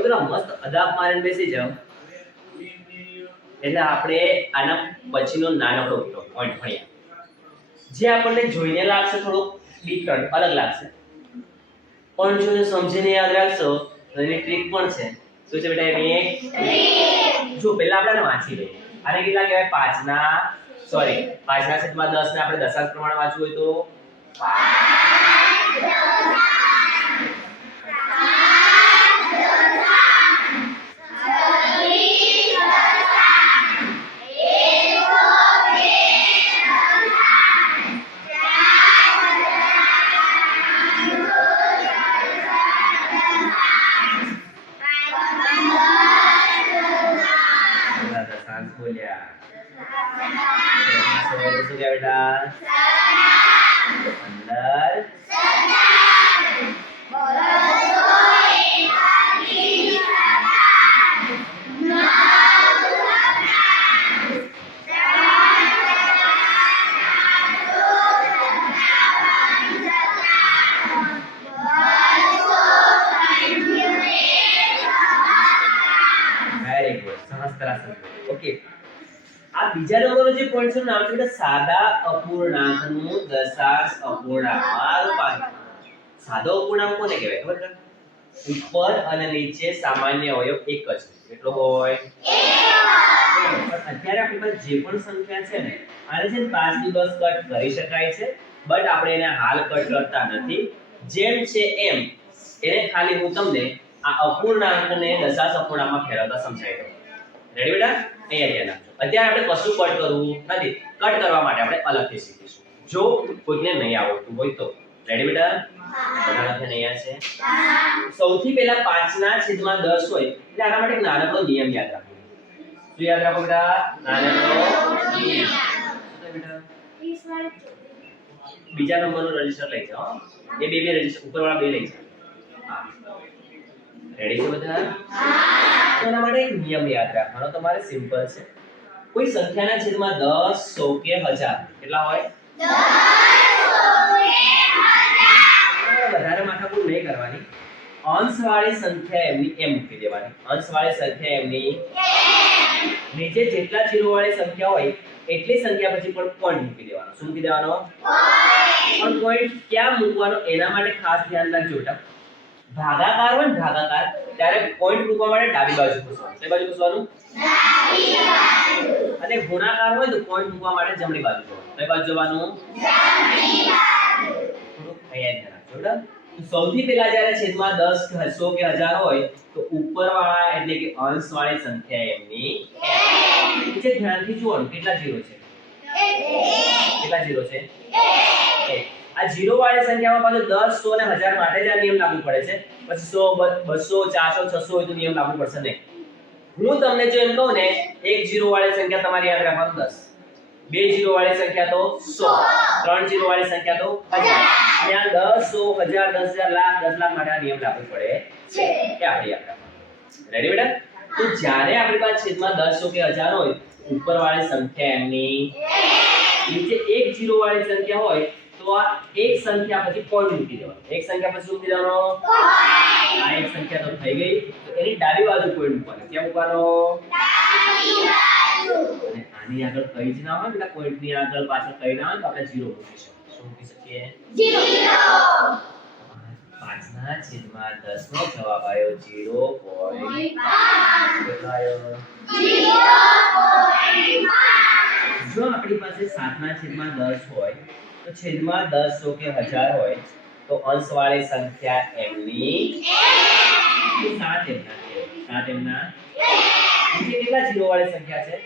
હવે તો મસ્ત અદાબ મારીને બેસી જાવ એટલે આપણે આના પછીનો નાનકડો પોઈન્ટ ભણ્યા જે આપણને જોઈને લાગશે થોડો ડિફરન્ટ અલગ લાગશે પણ જો સમજીને યાદ રાખશો તો એની ટ્રીક પણ છે શું છે બેટા એની ટ્રીક જો પહેલા આપણે વાંચી લઈએ આને કેટલા કહેવાય 5 ના 10 ને આપણે દશાંશ પ્રમાણે વાંચવું હોય તો 5 બોલ્યા શું કે બેટા 15 વેરી ગુડ સહસ્ત્રાસન ઓકે આ બીજા નંબરનો જે પોઈન્ટ છે નામ છે બેટા સાદા અપૂર્ણાંકનું દશાંશ અપૂર્ણાંકમાં રૂપાંતર સાદો અપૂર્ણાંક કોને કહેવાય ખબર છે ઉપર અને નીચે સામાન્ય અવયવ એક જ કેટલો હોય પણ અત્યારે આપણી પાસે જે પણ સંખ્યા છે ને આને છે 5 થી 10 કટ કરી શકાય છે બટ આપણે એને હાલ કટ કરતા નથી જેમ છે એમ એને ખાલી હું તમને આ અપૂર્ણાંકને દશાંશ અપૂર્ણાંકમાં ફેરવતા સમજાવી દઉં રેડી બેટા અહીંયા ધ્યાન આપજો અત્યારે આપણે કશું કટ કરવું નથી કટ કરવા માટે આપણે અલગથી શીખીશું જો કોઈને નહીં આવડતું હોય તો રેડી બેટા બધાને અહીંયા છે સૌથી પહેલા 5 ના છેદમાં 10 હોય એટલે આના માટે એક નાનકડો નિયમ યાદ રાખો શું યાદ રાખો બેટા નાનકડો નિયમ બેટા બીજા નંબરનો રજિસ્ટર લઈ જાઓ એ બે રજિસ્ટર ઉપરવાળા બે લઈ જાઓ રેડી છે બધા તો એના માટે એક નિયમ યાદ રાખવાનો તમારે સિમ્પલ છે કોઈ સંખ્યાના છેદમાં 10 100 કે 1000 કેટલા હોય 10 વધારે માથાકૂટ નહીં કરવાની અંશવાળી સંખ્યા એમની એમ મૂકી દેવાની અંશવાળી સંખ્યા એમની નીચે જેટલા જીરો વાળી સંખ્યા હોય એટલી સંખ્યા પછી પણ પોઈન્ટ મૂકી દેવાનો શું મૂકી દેવાનો પણ પોઈન્ટ ક્યાં મૂકવાનો એના માટે ખાસ ધ્યાન રાખજો બેટા ભાગાકાર હોય ને ભાગાકાર ત્યારે પોઈન્ટ મૂકવા માટે ડાબી બાજુ ખસવાનું કઈ બાજુ ખસવાનું ડાબી બાજુ અને ગુણાકાર હોય તો પોઈન્ટ મૂકવા માટે જમણી બાજુ જવાનું કઈ બાજુ જવાનું જમણી બાજુ થોડું અહીંયા ધ્યાન રાખજો બેટા સૌથી પહેલા જ્યારે છેદમાં 10 100 કે 1000 હોય તો ઉપરવાળા એટલે કે અંશવાળી સંખ્યા એમની નીચે ધ્યાનથી જુઓ કેટલા જીરો છે કેટલા જીરો છે 1 આ જીરો વાળી સંખ્યામાં પાછો 10 100 અને 1000 માટે જ આ નિયમ લાગુ પડે છે પછી 100 200 400 600 હોય તો નિયમ લાગુ પડશે નહીં હું તમને જો એમ કહું ને એક જીરો વાળી સંખ્યા તમારે યાદ રાખવાનું 10 બે જીરો વાળી સંખ્યા તો 100 ત્રણ જીરો વાળી સંખ્યા તો 1000 અને આ 10 100 1000 10000 લાખ 10 લાખ માટે આ નિયમ લાગુ પડે છે કે આપણે યાદ રાખવાનું રેડી બેટા તો જ્યારે આપણી પાસે છેદમાં 10 100 કે 1000 હોય ઉપરવાળી સંખ્યા એમની નીચે એક જીરો વાળી સંખ્યા હોય તો આ એક સંખ્યા પછી પોઈન્ટ મૂકી દેવાનો એક સંખ્યા પછી મૂકી દેવાનો આ એક સંખ્યા તો થઈ ગઈ તો એની ડાબી બાજુ પોઈન્ટ મૂકવાનો ક્યાં મૂકવાનો ડાબી બાજુ અને આની આગળ કઈ જ ના હોય એટલે પોઈન્ટ ની આગળ પાછળ કઈ ના હોય તો આપણે 0 મૂકીશું શું મૂકી શકીએ 0 5 ના છેદમાં 10 નો જવાબ આવ્યો 0.5 કેટલો આવ્યો 0.5 જો આપણી પાસે 7 ના છેદમાં 10 હોય તો છેદમાં 10 100 કે 1000 હોય તો અંશવાળી સંખ્યા એમની 7 એમના નીચે કેટલા જીરો વાળી સંખ્યા છે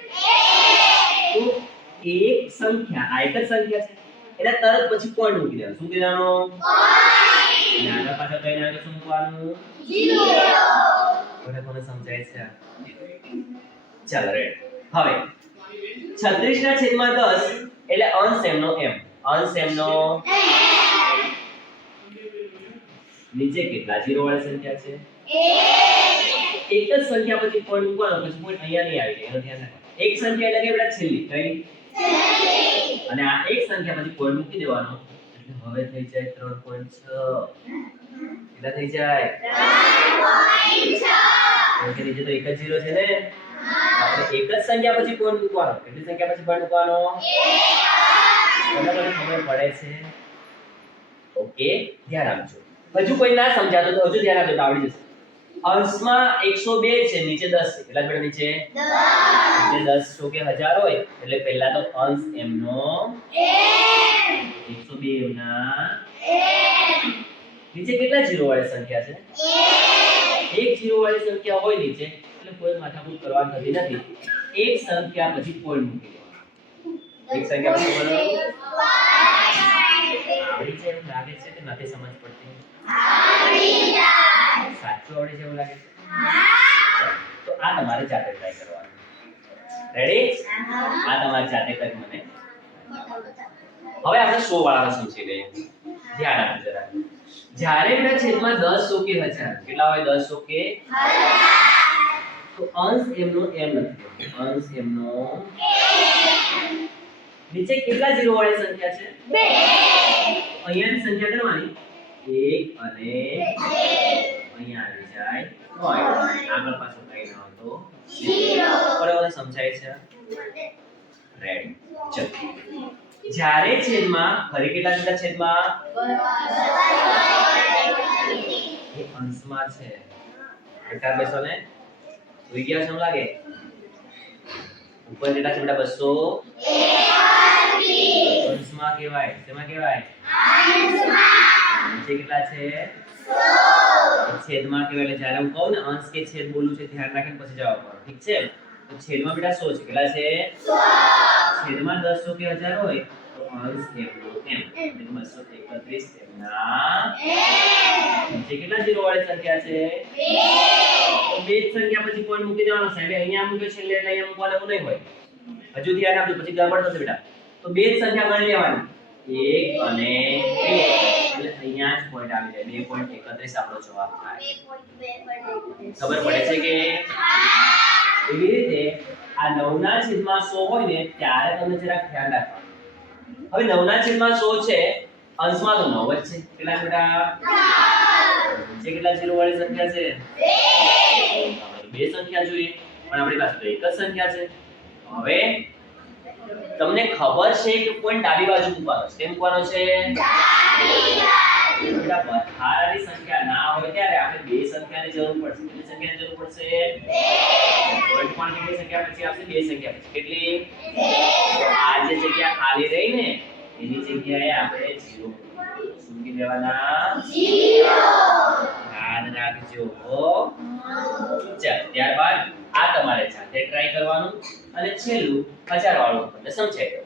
તો એક સંખ્યા આ એક જ સંખ્યા છે એના તરત પછી પોઈન્ટ મૂકી દેવાનો શું કહેવાનો પોઈન્ટ આના પાછળ કઈ ના શું મૂકવાનું 0 કોને સમજાય છે ચાલો રેડ હવે 36 ના છેદમાં 10 એટલે અંશ એમનો એમ અંશ એમનો નીચે કેટલા જીરો વાળી સંખ્યા છે એક જ સંખ્યા પછી પોઈન્ટ મૂકવાનો પછી પોઈન્ટ અહીંયા નહીં આવી જાય એનું ધ્યાન રાખો એક સંખ્યા એટલે કે બેટા છેલ્લી કઈ અને આ એક સંખ્યા પછી પોઈન્ટ મૂકી દેવાનો એટલે હવે થઈ જાય 3.6 કેટલા થઈ જાય 3.6 નીચે તો એક જ 0 છે ને આપણે એક જ સંખ્યા પછી પોઈન્ટ મૂકવાનો કેટલી સંખ્યા પછી પોઈન્ટ મૂકવાનો બરાબર ખબર પડે છે ઓકે ધ્યાન આપજો હજુ કોઈ ના સમજાતો તો હજુ ધ્યાન આપજો તો આવડી જશે અંશમાં 102 છે નીચે 10 છે કેટલા બેટા નીચે 10 10 સો કે 1000 હોય એટલે પહેલા તો અંશ m નો 102 m ના નીચે કેટલા 0 વાળી સંખ્યા છે એક 0 વાળી સંખ્યા હોય નીચે એટલે કોઈ માથાકૂટ કરવાની થતી નથી એક સંખ્યા પછી પોઈન્ટ મૂકી દેવાનો એક સંખ્યા પછી બોલો આવડી છે એવું લાગે છે કે નથી સમજ પડતી આવડી જાય સાચું આવડે છે એવું લાગે છે તો આ તમારે જાતે ટ્રાય કરવાનું રેડી આ તમારે જાતે કરી મને હવે આપણે 100 વાળાને સમજી લઈએ ધ્યાન આપજો જરા જ્યારે બેટા છેદમાં 10 સો કે 1000 કેટલા હોય 10 સો કે 1000 તો અંશ m નો m નથી અંશ m નો નીચે કેટલા 0 વાળી સંખ્યા છે 2 અહીંયાની સંખ્યા ગણવાની 1 અને અહીંયા આવી જાય પોઈન્ટ આગળ પાછળ કઈ ન હતો 0 બરાબર સમજાય છે રેડી ચલો જ્યારે છેદમાં ફરી કેટલા કેટલા છેદમાં એ અંશમાં છે કેટલા બેસો ને જોઈ ગયા શું લાગે ઉપર કેટલા છે બેટા 200 અંશમાં કહેવાય શેમાં કહેવાય અંશમાં નીચે કેટલા છે 100 છેદમાં કહેવાય એટલે જ્યારે હું કહું ને અંશ કે છેદ બોલું છે ધ્યાન રાખીને પછી જવાબ આપો ઠીક છે તો છેદમાં બેટા 100 છે કેટલા છે 100 છેદમાં 10 સો કે 1000 હોય તો અંશ m નો m એટલે 231 ના નીચે કેટલા 0 વાળી સંખ્યા છે 2 બે સંખ્યા પછી પોઈન્ટ મૂકી દેવાનો સાહેબ અહીંયા મૂકે છે એટલે અહીંયા મૂકવાનું નહીં હોય હજુ ધ્યાન આપજો પછી ગડબડ થશે બેટા તો બે જ સંખ્યા ગણી લેવાની 1 અને 2 એટલે અહીંયા જ પોઈન્ટ આવી જાય 2.31 આપણો જવાબ થાય ખબર પડે છે કે એવી રીતે આ 9 ના છેદમાં 100 હોય ને ત્યારે તમને જરા ધ્યાન રાખવાનું હવે 9 ના છેદમાં 100 છે અંશમાં તો 9 જ છે કેટલા બેટા જે કેટલા 0 વાળી સંખ્યા છે 2 બે સંખ્યા જોઈએ પણ આપણી પાસે તો એક જ સંખ્યા છે હવે તમને ખબર છે કે પોઈન્ટ ડાબી બાજુ મૂકવાનો છે કેમ મૂકવાનો છે ડાબી બાજુ બેટા વધારાની સંખ્યા ના હોય ત્યારે આપણે બે સંખ્યાની જરૂર પડશે કેટલી સંખ્યાની જરૂર પડશે 2 પોઈન્ટ પણ કેટલી સંખ્યા પછી આપશે બે સંખ્યા પછી કેટલી 2 આ જે જગ્યા ખાલી રહી ને એની જગ્યાએ આપણે 0 મૂકી દેવાના 0 યાદ રાખજો ચાલ ત્યારબાદ આ તમારે જાતે ટ્રાય કરવાનું અને છેલ્લું 1000 વાળું તમને સમજાઈ દઉં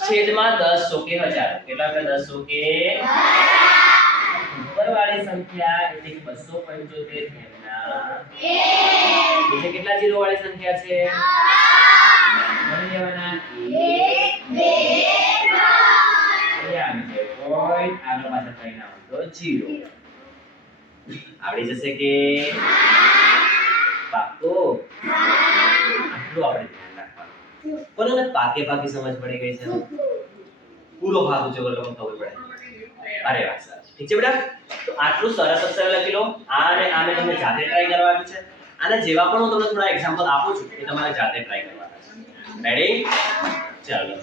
છેદમાં 10 સો કે 1000 કેટલા આપણે 10 સો કે 1000 ઉપરવાળી સંખ્યા એટલે કે 275 એમના નીચે કેટલા 0 વાળી સંખ્યા છે ગણી લેવાના 1 2 3 પોઈન્ટ આગળ પાછળ કઈ ના હોય તો 0 આવડી જશે કે પાકો આટલું આપણે ધ્યાન રાખવાનું બોલો ને પાકે પાકી સમજ પડી ગઈ છે પૂરો ભાગ ઉચો કરો તમને ખબર પડે અરે વાહ સર ઠીક છે બેટા તો આટલું સરસ અક્ષર લખી લો અને આને તમે જાતે ટ્રાય કરવાનું છે આના જેવા પણ હું તમને થોડા એક્ઝામ્પલ આપું છું એ તમારે જાતે ટ્રાય કરવાના છે રેડી ચાલો